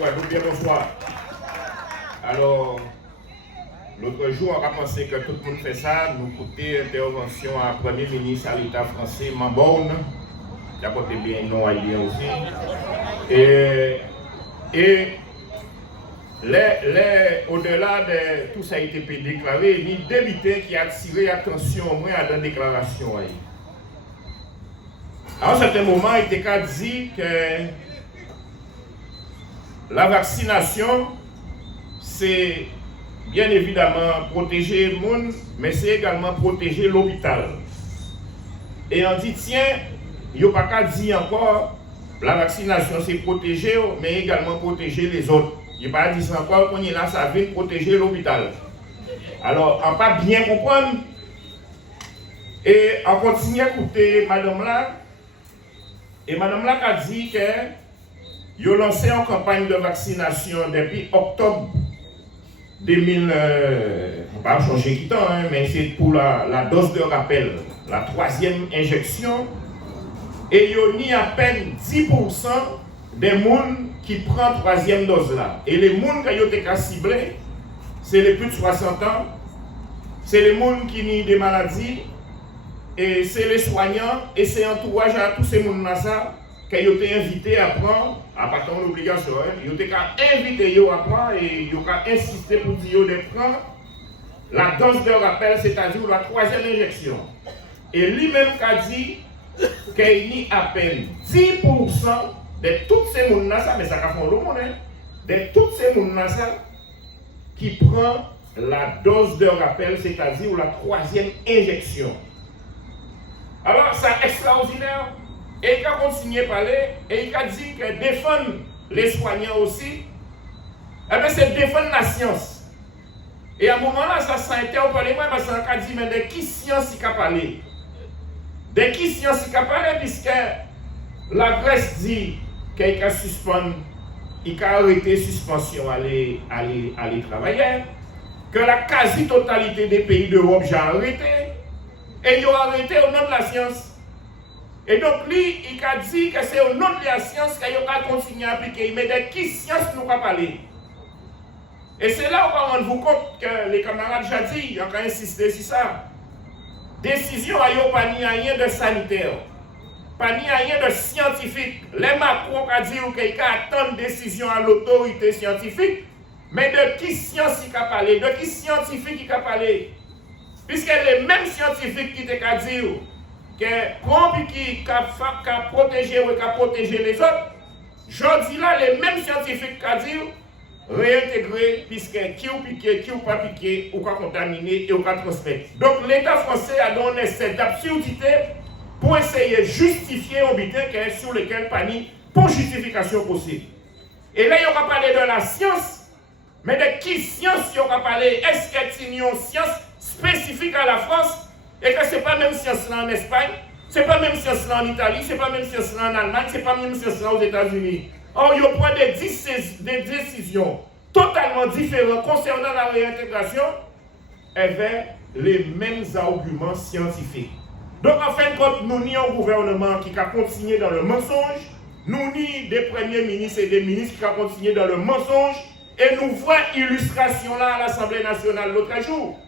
Guadeloupe, bien bonsoir. Alors, l'autre jour, on a pensé que tout le monde fait ça. Nous écouter intervention à Premier ministre à l'État français, Mambourne. D'abord, bien non haïtien aussi. Et au-delà de tout ça a été déclaré, il y a deux députés qui ont attiré l'attention au moins à la déclaration. À un certain moment, il était dit que la vaccination, c'est bien évidemment protéger le monde, mais c'est également protéger l'hôpital. Et on dit, tiens, il n'y a pas qu'à dire encore, la vaccination c'est protéger, mais également protéger les autres. Il n'y a pas dit encore qu'on est là, ça vient protéger l'hôpital. Alors, on pas bien comprendre. Et on continue à écouter madame là. Et madame là a dit que ils ont lancé une campagne de vaccination depuis octobre 2000. On ne va pas changer qui temps, mais c'est pour la dose de rappel, la 3e injection. Et il y a à peine 10% des gens qui prennent la 3e dose là. Et les gens qui ont été ciblés, c'est les plus de 60 ans, c'est les gens qui ont des maladies, et c'est les soignants, et c'est l'entourage à tous ces gens-là qui ont été invités à prendre, à partir de l'obligation, ils ont été invités à prendre et ils ont insisté pour dire de prendre la dose de rappel, c'est-à-dire la 3e injection. Et lui-même a dit qu'il y a à peine 10% de tous ces gens-là, mais ça va faire le monde, de tous ces gens-là qui prend la dose de rappel, c'est-à-dire la 3e injection. Alors, c'est extraordinaire. Et il a continué à parler, et il a dit que défendre les soignants aussi, eh bien, c'est défendre la science. Et à un moment là, ça s'est interpellé, parce qu'on a dit, mais de qui science il a parlé? De qui science il a parlé, puisque la presse dit qu'il a suspendu, il a arrêté suspension à aller travailler, que la quasi-totalité des pays d'Europe j'ai arrêté, et ils ont arrêté au nom de la science. Et donc lui, il a dit que c'est au nom de la science qu'il a continué à appliquer. Mais de qui science nous va parler? Et c'est là où on va rendre compte que les camarades jadis ont insisté sur ça. Décision à pas ni rien de sanitaire, pas ni rien de scientifique. Les Macron a dit qu'il attend une décision à l'autorité scientifique, mais de qui science il a parlé? De qui scientifique il a parlé? Puisque les mêmes scientifiques qui t'ont dit que comme qui a protégé ou qui a protégé les autres, je dis là, les mêmes scientifiques qui ont dit réintégrer, puisque qui ou piqué, qui ou pas piqué, ou pas contaminé et ou pas transmettre. Donc l'État français a donné cette absurdité pour essayer de justifier un butin sur lequel pas ni pour justification possible. Et là, il y aura parlé de la science, mais de qui science il y aura parlé? Est-ce que c'est une science spécifique à la France? Et que ce n'est pas même science là en Espagne, ce n'est pas même science là en Italie, ce n'est pas même science là en Allemagne, ce n'est pas même science là aux États-Unis. Or, il y a des décisions totalement différentes concernant la réintégration avec les mêmes arguments scientifiques. Donc, en fin de compte, nous n'y un gouvernement qui a continué dans le mensonge, nous n'y des premiers ministres et des ministres qui ont continué dans le mensonge, et nous voyons illustration là à l'Assemblée nationale l'autre jour.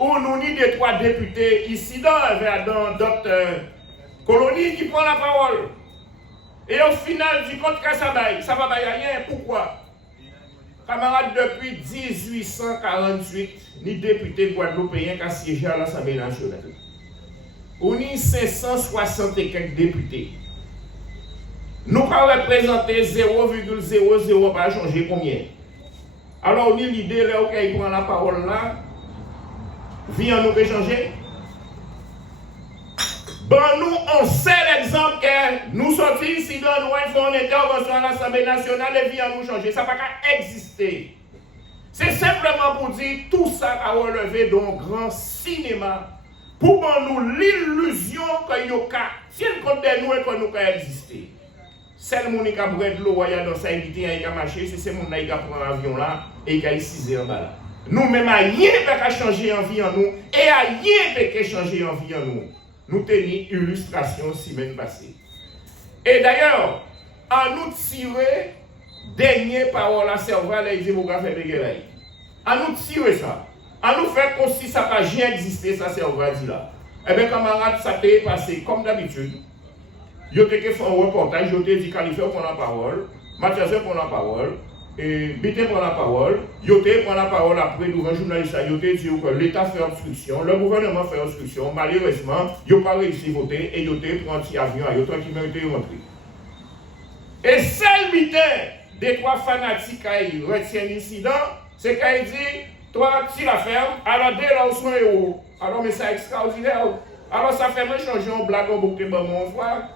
Où nous ni des 3 députés ici dans d'autres colonies qui prennent la parole. Et au final, du compte que ça va rien. Pourquoi? Camarades, depuis 1848, ni député guadeloupéen qui a siégé à l'Assemblée nationale. On y 560 et quelques députés. Nous avons représenté 0,00 pas changer combien? Alors on a l'idée là où il prend la parole là. Viens nous échanger. Bon, nous, on sait l'exemple que nous sortis ici dans nous, il faut une intervention à l'Assemblée nationale et viens nous changer. Ça ne va pas exister. C'est simplement pour dire tout ça a relevé d'un grand cinéma pour nous l'illusion que nous tiennent compte de nous et que nous pouvons exister. Celle qui a brûlé de l'eau, dans sa invité, qui a marché, c'est ce monde qui a pris l'avion là et qui a ici en bas là. Nous-mêmes, rien ne peut changer en vie en nous et rien ne peut changer en vie en nous. Nous tenons illustration semaine passée. Et d'ailleurs, en nous tirer dernière parole à Serval, il dit, vous avez fait des guerres. À nous tirer ça. À nous faire comme si ça n'a pas jamais existé, ça Serval dit là. Eh bien, camarades, ça t'est passé comme d'habitude. Ils ont fait un reportage, ils ont dit qualifié pour la parole, Mathias pour la parole, et Bité pour la parole, ils ont pris la parole après, devant les journalistes, ils ont dit que l'État fait obstruction, le gouvernement fait obstruction, malheureusement, ils n'ont pas réussi à voter et ils ont pris un petit avion, ils ont tranquillement été rentrés. Et seul Bité des trois fanatiques qui retiennent l'incident, c'est qu'il dit, toi, tu la fermes, alors dès là où sont héros. Alors, mais c'est extraordinaire. Alors, ça fait même changer en blague au bouquet de mon frère.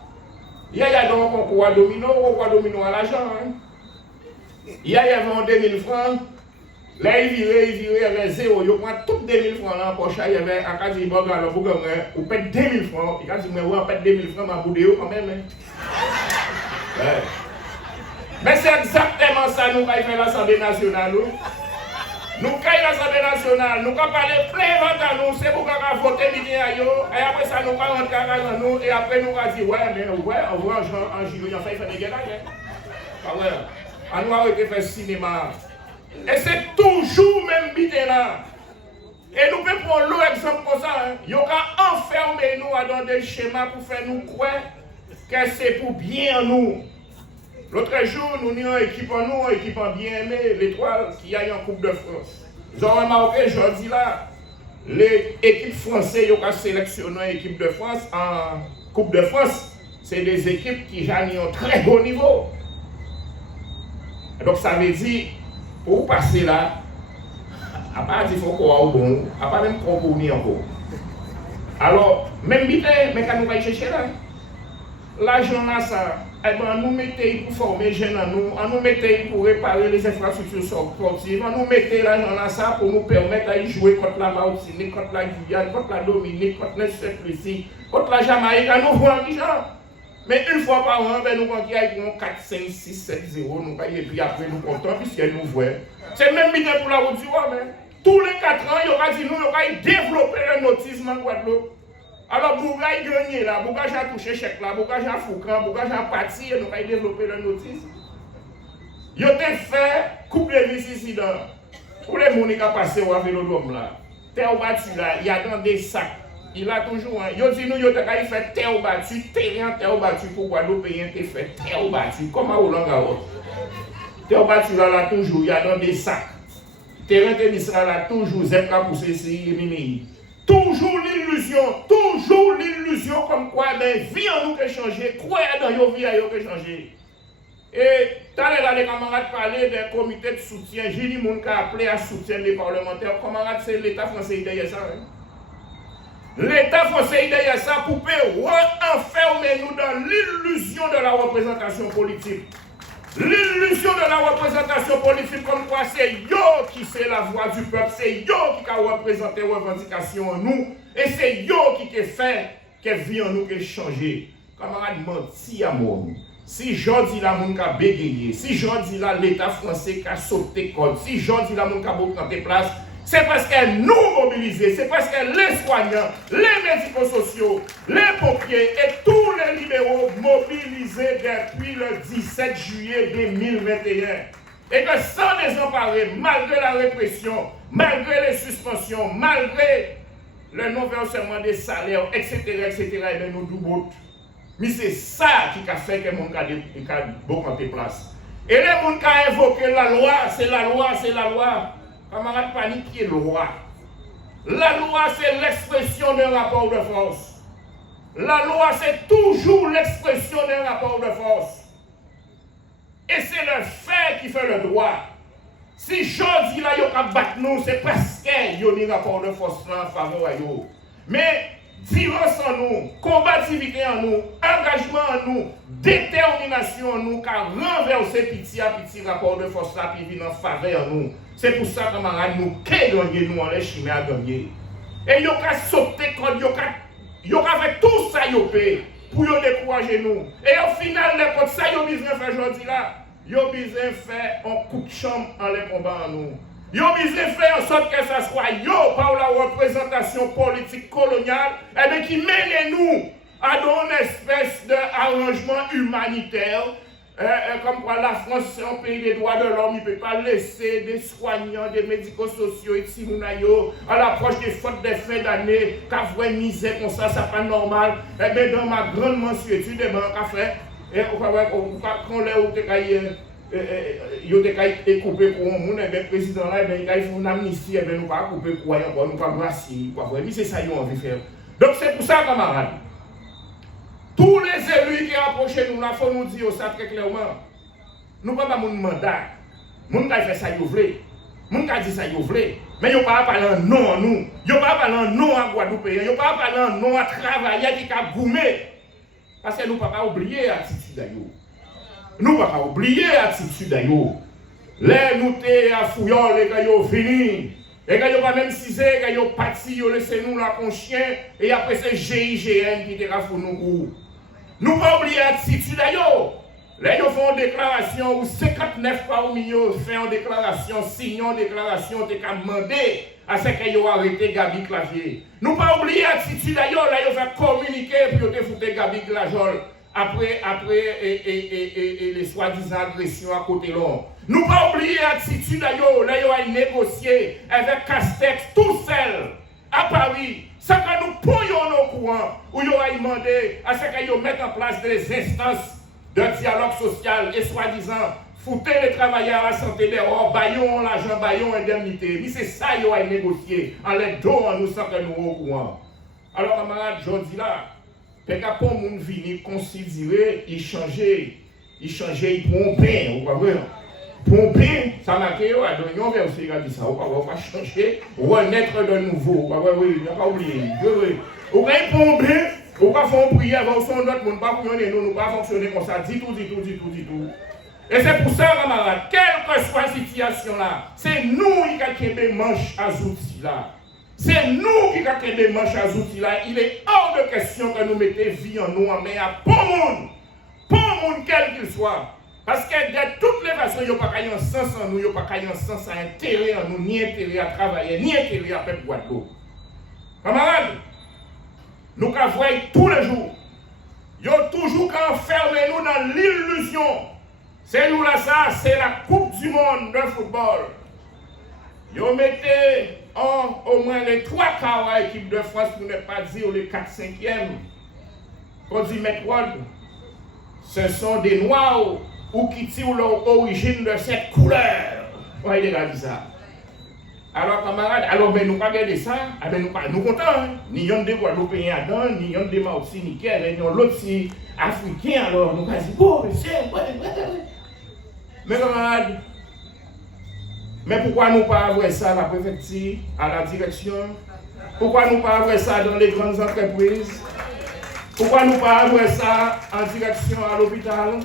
Il y a donc un concours à domino à l'argent. Il y avait 2000 francs. Là, il virait, il y avait zéro. Il prend toutes 2000 francs là en poche. Il y avait un cas de bon, alors vous gagnez, vous payez 2000 francs. Il a dit, mais oui, on paye 2000 francs, ma boudéo quand même. Ouais. Mais c'est exactement ça nous avons fait l'Assemblée nationale. Nous avons l'Assemblée nationale, nous avons parlé plein à nous, c'est pour qu'on a voté midi à eux, et après ça nous avons rentré à nous, et après nous avons dit, ouais, mais ouais, on voit en juillet, on fait des guerres. Ah ouais, on nous a arrêté faire cinéma. Et c'est toujours même bité là. Et nous pouvons prendre l'autre exemple comme ça. Ils ont enfermé nous dans des schémas pour faire nous croire que c'est pour bien nous. L'autre jour, nous avons une équipe bien aimée, l'étoile qui a eu en Coupe de France. Nous avons remarqué, je dis là, l'équipe française qui a sélectionné l'équipe de France en Coupe de France, c'est des équipes qui gagnent un très haut niveau. Donc ça veut dire, pour passer là, à part dire qu'il faut qu'on aille au bon, à part même qu'on n'y encore. Alors, même vite, mais quand nous allons chercher là, l'argent là, ça. Eh bien, nous mettons pour former les jeunes, nous mettons pour réparer les infrastructures sportives, nous mettons l'argent là ça pour nous permettre de jouer contre la Martinique, contre la Guyane, contre la Dominique, contre le Saint-Lucie, contre la Jamaïque, nous voyons les gens. Mais une fois par an, nous voyons qu'il y a 4, 5, 6, 7, 0, nous voyons, et puis après nous comptons, puisqu'elle nous voit. C'est même bien pour la route du roi, mais tous les 4 ans, il y aura dit nous, il y aura développé un autisme en Guadeloupe. Alors, Bouga a gagné là, Bouga a touché chèque là, Bouga a foucan, Bouga a parti et nous avons développé le autisme. Il a fait coupe de vis ici dans. Pour les gens qui ont passé au vélodrome là, terre battue là, il y a dans des sacs. Il a toujours un. Il a dit nous, il a fait terre battue, terre battue pour Guadeloupe, il a fait terre battue, comme à Roland-Garros. Terre battue là, toujours, il y a dans des sacs. Terrain tennis là, toujours, zep là pour ceci, mini. Toujours l'illusion comme quoi ben, vie en nous qui changé, croire dans nos vies à nous qui changé. Et tout à l'heure, les camarades parlaient d'un comité de soutien, j'ai dit moun qui a appelé à soutien des parlementaires. Camarades, c'est l'État français derrière ça. Hein? L'État français derrière ça pour enfermer nous dans l'illusion de la représentation politique. L'illusion de la représentation politique comme quoi c'est yo qui c'est la voix du peuple, c'est yo qui a représenté les revendications en nous, et c'est yo qui fait que vie en nous qui changé. Camarade menti à moi. Si j'en dis la moun ka bégayé, si j'en dis là l'État français qui a sauté code, si j'en dis la moun ka boucante place, c'est parce qu'elle nous mobilisés, c'est parce que les soignants, les médico-sociaux, les pompiers et tous les libéraux mobilisés depuis le 17 juillet 2021. Et que sans désemparer, malgré la répression, malgré les suspensions, malgré le non-versement des salaires, etc., et bien nous doublons. Mais c'est ça qui a fait que mon cas a boucante place. Et les gens qui ont invoqué la loi, c'est la loi, c'est la loi. Camarade panique qui est loi. La loi, c'est l'expression d'un rapport de force. La loi, c'est toujours l'expression d'un rapport de force. Et c'est le fait qui fait le droit. Si je dis là, il y a battre nous, c'est parce qu'il y a un rapport de force en faveur de nous. Mais violence en nous, combativité en nous, engagement en nous, détermination en nous, car renverser petit à petit rapport de force là qui vient en faveur de nous. C'est pour ça, camarades, nous, qui gagnons, nous, on les chimères à gagner. Et ils ont sauté quand ils ont fait tout ça, pour décourager nous. Et au final, les côtés, ça, ils ont besoin de faire aujourd'hui là. Ils ont besoin de faire un coup de chambre en les combat en nous. Ils ont besoin de faire en sorte que ça soit yo, par la représentation politique coloniale, et bien qui mène nous à une espèce d'arrangement humanitaire, comme quoi la France c'est un pays des droits de l'homme, il ne peut pas laisser des soignants, des médico-sociaux et Tsimounayo à l'approche des fêtes des fins d'année, qu'à voir misère comme ça, c'est pas normal. Eh bien, dans ma grande mansuétude, eh bien, qu'a fait, quand il y a été coupé pour un monde, le président là, il a fait une amnistie, nous ne pas couper pour rien, nous ne pas brasser, mais c'est ça qu'ils ont envie de faire. Donc c'est pour ça, camarades. Tous les élus qui approchent nous, il faut nous dire ça très clairement. Nous ne pouvons pas mon mandat. Nous ne pouvons pas faire ça, nous ne pouvons pas dire ça, mais nous ne pouvons pas parler un nom à nous. Nous ne pouvons pas parler un nom à Guadeloupe. Nous ne pouvons pas parler un nom à travailler qui a goumé. Parce que nous ne pouvons pas oublier l'attitude d'ailleurs. Nous ne pouvons pas oublier l'attitude d'ailleurs. Les nous à fouillons, les gars, ils viennent. Et quand ils pas même cisé, quand ils parti, ils laissent nous là comme chien. Et après c'est GIGN qui était là pour nous. Nous ne pouvons pas oublier l'attitude d'ailleurs. Là, ils font une déclaration où 59 parmi eux font une déclaration, signent une déclaration, ils ont demandé à ce qu'ils ont arrêté Gabi Clavier. Nous ne pouvons pas oublier l'attitude d'ailleurs. Là, ils ont communiqué pour te foutre Gabi Glajol après les soi-disant agressions à côté long. Nous ne pouvons pas oublier l'attitude d'ailleurs. Là, ils ont négocié avec Castex tout seul à Paris. C'est que nous pourrions nos courants où ils ont demandé à ce qu'ils mettent en place des instances de dialogue social et soi-disant fouter les travailleurs à la santé des robes, baillons l'argent, baillons indemnité. Mais c'est ça qu'ils ont négocié en les donnant nous sans que nous au courant. Alors, camarades, je dis là, peut-être pour mon venir considérer, il changeait, il pompait, vous voyez. Pomper, ça m'a fait, on va aussi regarder ça, on va changer, renaître de nouveau, oui, il n'y a pas oublié. On va pomper, on va faire une prière avant son autre monde, pas pour nous, pas fonctionner comme ça, dit tout. Et c'est pour ça, camarades, quelle que soit la situation là, c'est nous qui avons des manches à outils là. C'est nous qui avons des manches à outils là. Il est hors de question que nous mettions vie en nous en main à pour monde, quel qu'il soit. Parce que de toutes les façons, il n'y a pas un sens en nous, il n'y a pas un sens à intérêt en nous, ni intérêt à travailler, ni intérêt à faire Guadeloupe. Camarades, nous voyons tous les jours, il y a toujours qu'enfermer nous dans l'illusion. C'est nous là, ça, c'est la Coupe du Monde de football. Ils mettez au moins les 3 quarts à l'équipe de France pour ne pas dire les 4-5e. Quand dit Metwad, ce sont des Noirs ou qui tirent leur origine de cette couleur. On va dire ça. Alors, camarades, alors ben, nous pas regarder ça, ben, nous pas nous contents. Hein? Ni y'en des Guadeloupéens à don, ni y'en des Martiniquais, ni y'en l'autre si Africain, alors nous pas dit, bon, mais camarades, mais pourquoi nous pas avoir ça à la préfecture, à la direction? Pourquoi nous pas avoir ça dans les grandes entreprises? Pourquoi nous pas avoir ça en direction à l'hôpital?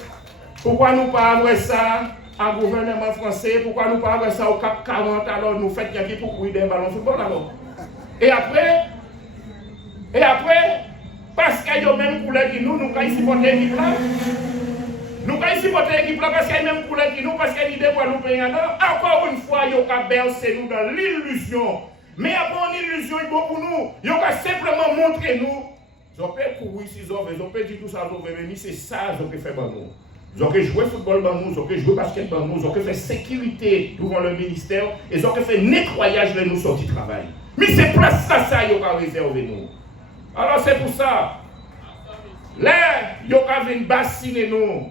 Pourquoi nous pas avoir ça en gouvernement français? Pourquoi nous pas avoir ça au CAC 40? Alors nous faisons quelqu'un pour courir des ballons de football alors. Et après, parce qu'il y a le même couleur que nous pouvons supporter l'équipe là. Nous pouvons supporter l'équipe là parce qu'il y a le même couleur que nous, parce qu'il y a l'idée pour nous payer. Encore une fois, il y a bercer nous dans l'illusion. Mais après une illusion, il faut pour nous. Il y a simplement montrer nous. Ils ont fait courir si ils ont fait dire tout ça, mais c'est ça qu'ils ont fait pour nous. Ils ont joué football pour nous, ils ont joué basket pour nous, ils ont fait sécurité devant le ministère, ils ont fait nettoyage de nous sortis de travail. Mais c'est pas ça, ils ont réservé nous. Alors c'est pour ça, là, ils ont bassiner nous.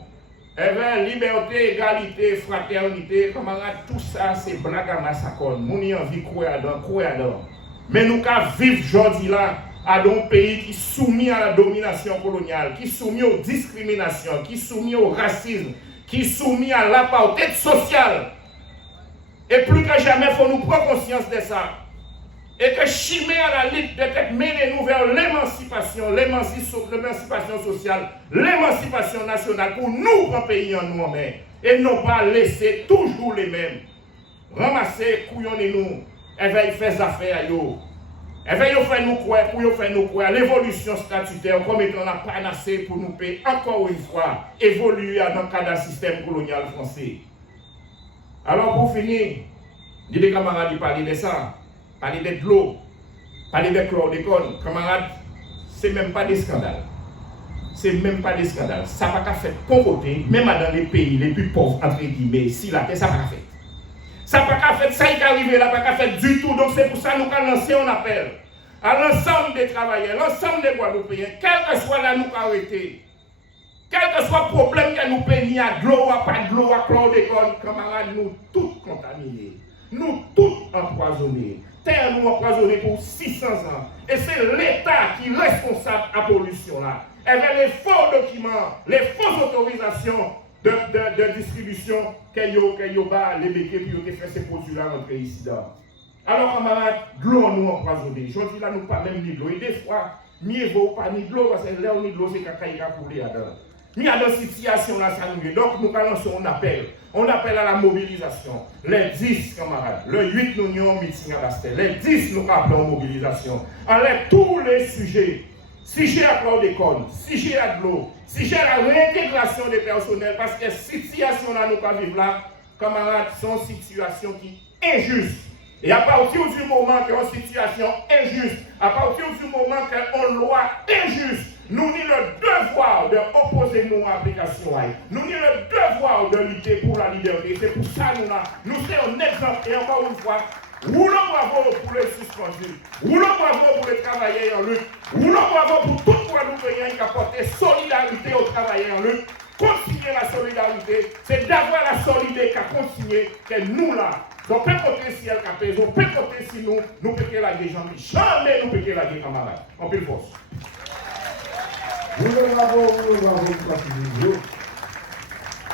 Liberté, égalité, fraternité, camarades, tout ça c'est blague à massacre. Nous avons envie de croire dedans. Mais nous vivons aujourd'hui là. À un pays qui est soumis à la domination coloniale, qui est soumis aux discriminations, qui est soumis au racisme, qui est soumis à l'apartheid social. Et plus que jamais, il faut nous prendre conscience de ça. Et que chimer à la lutte de tête mener nous vers l'émancipation sociale, l'émancipation nationale pour nous prendre pays en nous en main. Et non pas laisser toujours les mêmes. Ramasser, couillonnez-nous, et bien il fait affaires à eux. Et bien, il faire nous croire l'évolution statutaire comme étant la panacée pour nous payer encore une fois évoluer dans le cadre d'un système colonial français. Alors, pour finir, les camarades parlent de ça, parlent de l'eau, parlent de chlordécone. Camarades, ce n'est même pas des scandales. c'est même pas des scandales. Ça va pas faire qu'on côté, même dans les pays les plus pauvres, entre guillemets, si la terre, ça va pas faire. Ça va pas faire, ça est arrivé là, pas faire du tout. Donc c'est pour ça que nous avons lancé un appel à l'ensemble des travailleurs, l'ensemble des Guadeloupéens, quel que soit là nous arrêter, quel que soit le problème que nous payons, à de l'eau, à pas de l'eau, à chlordécone, camarades, nous tous contaminés, nous tous empoisonnés. Terre nous empoisonnés pour 600 ans. Et c'est l'État qui est responsable à la pollution là. Et les faux documents, les fausses autorisations de distribution qu'il y a les béquets qui ont fait ces produits-là dans le pays ici. Alors, camarades, de l'eau nous empoisonnés. Je dis là, nous pas même ni de l'eau. Et des fois, mieux vaut pas ni de l'eau, parce que là, ni de l'eau, c'est caca qui a coulé là-dedans. Mais dans cette situation-là, ça nous. Donc, nous lançons un appel. On appelle à la mobilisation. Les 10, camarades, le 8, nous avons un meeting à Bastel. Les 10, nous appelons mobilisation. Enlève tous les sujets. Sujet à chlordécone, sujet à de l'eau, sujet à la réintégration des personnels, parce que cette situation-là, nous pas vivre là, camarades, c'est une situation qui est injuste. Et à partir du moment qu'il y a une situation injuste, à partir du moment qu'il y a une loi injuste, nous avons le devoir d'opposer nos applications. Nous avons le devoir de lutter pour la liberté. C'est pour ça que nous sommes un exemple. Et encore une fois, roulons bravo pour les suspendus. Roulons bravo pour les travailleurs en lutte. Roulons bravo pour tout Guadeloupéen qui a porté solidarité aux travailleurs en lutte. Continuer la solidarité, c'est d'avoir la solidarité qui a continué, que nous là. Donc, peut côté si elle capte, on peut côté si nous peut la guerre, jamais nous peut la guerre, camarades. On peut le force. Bravo,